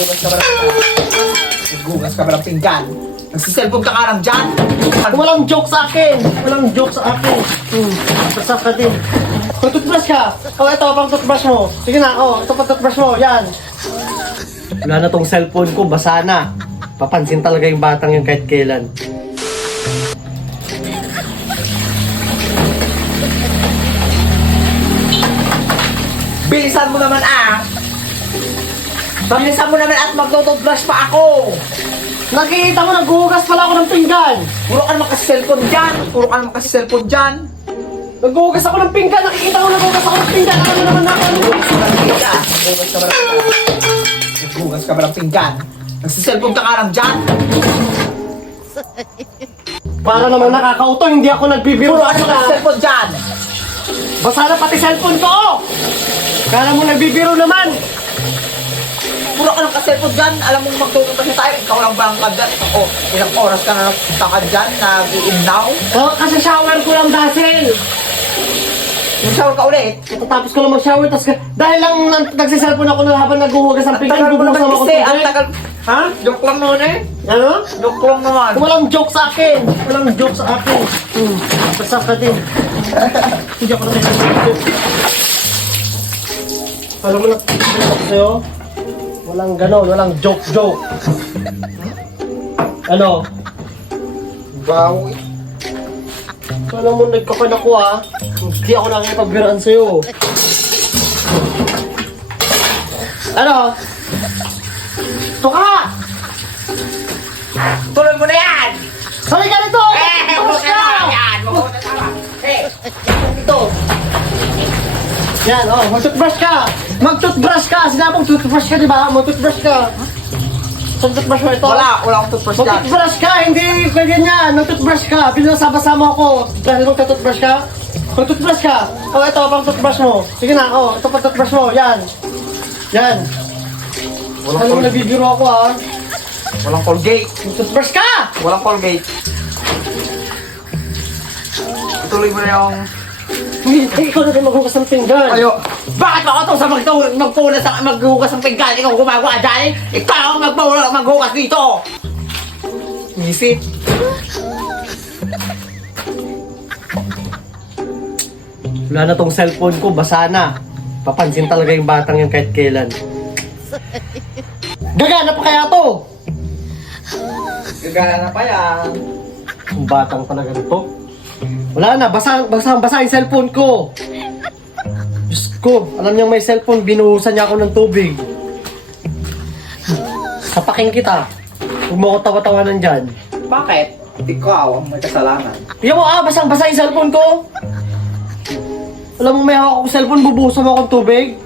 Naghugas ka ba ng Naghugas ka ba ng pinggan? Nagsiselfon ka nga lang dyan. Walang joke sa akin. Walang joke sa akin. Basta ka din. Pag-toothbrush ka. O, ito, pang-toothbrush mo. Sige na, ito pang-toothbrush mo. Yan. Wala na tong cellphone ko. Basa na. Papansin talaga yung batang yung kahit kailan. Bilisan mo naman Bilisan mo naman at magtututbrush pa ako. Nakikita mo, naghuhugas pala ako ng pinggan. Puro ka naman kasi cellphone dyan. Naghuhugas ako ng pinggan. Nakikita mo, naghuhugas ako ng pinggan. Ano naman na ako? Naghugas ka ba ng pinggan? Nagsiselfon ka nga lang dyan. Para naman nakakauto, hindi ako nagbibiro. Puro ka naman cellphone dyan. Basa na pati cellphone ko. Kala mo nagbibiro naman. Puro ka naman cellphone dyan. Alam mong magtututbrush na tayo. Ikaw lang ba ang dyan? O, ilang oras ka na nagpunta ka dyan? Nag-i-inaw? Kasi shower ko lang dahil. Mag-shower ka ulit. Tapos ko lang mag-shower, dahil lang nagsiselfon ako na habang naghuhugas ang pinggan, Tagal mo bubukas naman naman ako kasi. Ang tubig. tagal. Ha? Joke lang noon eh. Ano? Joke lang naman. Walang joke sa akin. Walang joke sa akin. Basta ka din. Hindi ako nagsiselfon. Alam mo na, sa'yo? Walang ganon, walang joke. Ano? Wow. Alam mo, nagkapan ako Hindi ako nakikipagbiran sa'yo. Ano? Tuka! Tuloy mo na yan! Sabi ka nito! Tapos ka! Ito. Yan, mag-toothbrush ka! Mag-toothbrush ka! Sinabong toothbrush ka, di ba? Mag-toothbrush ka. Saan toothbrush mo ito? Wala akong toothbrush dyan. Mag-toothbrush ka! Hindi pwede yan! Mag-toothbrush ka! Pinasama-sama ako dahil mag-toothbrush ka. Mag-toothbrush ka! Ito, pang-toothbrush mo. Sige na, ito pang-toothbrush mo. Yan. Alam mo, nagbibiro ako Walang Colgate. Mag-toothbrush ka! Walang Colgate. Tuloy mo na yung... Ikaw na rin maghugas ng pinggan. Ayo. Bakit ako ito sa maghugas ng pinggan? Ikaw gumagawa dyan? Ikaw ang maghugas dito! Easy. Wala na tong cellphone ko, basa na. Papansin talaga yung batang yung kahit kailan. Gagana pa kaya to? Gagana na pa yan. Yung batang talaga nito. Wala na, basa yung cellphone ko. Diyos ko, alam niyang may cellphone, binuhusan niya ako ng tubig. Sapakin kita. Huwag mo ako tawa-tawanan dyan. Bakit? Ikaw ang may kasalanan. Tingnan mo basang-basa yung cellphone ko. Alam mo, may hawak akong cellphone, bubuhusan mo akong tubig.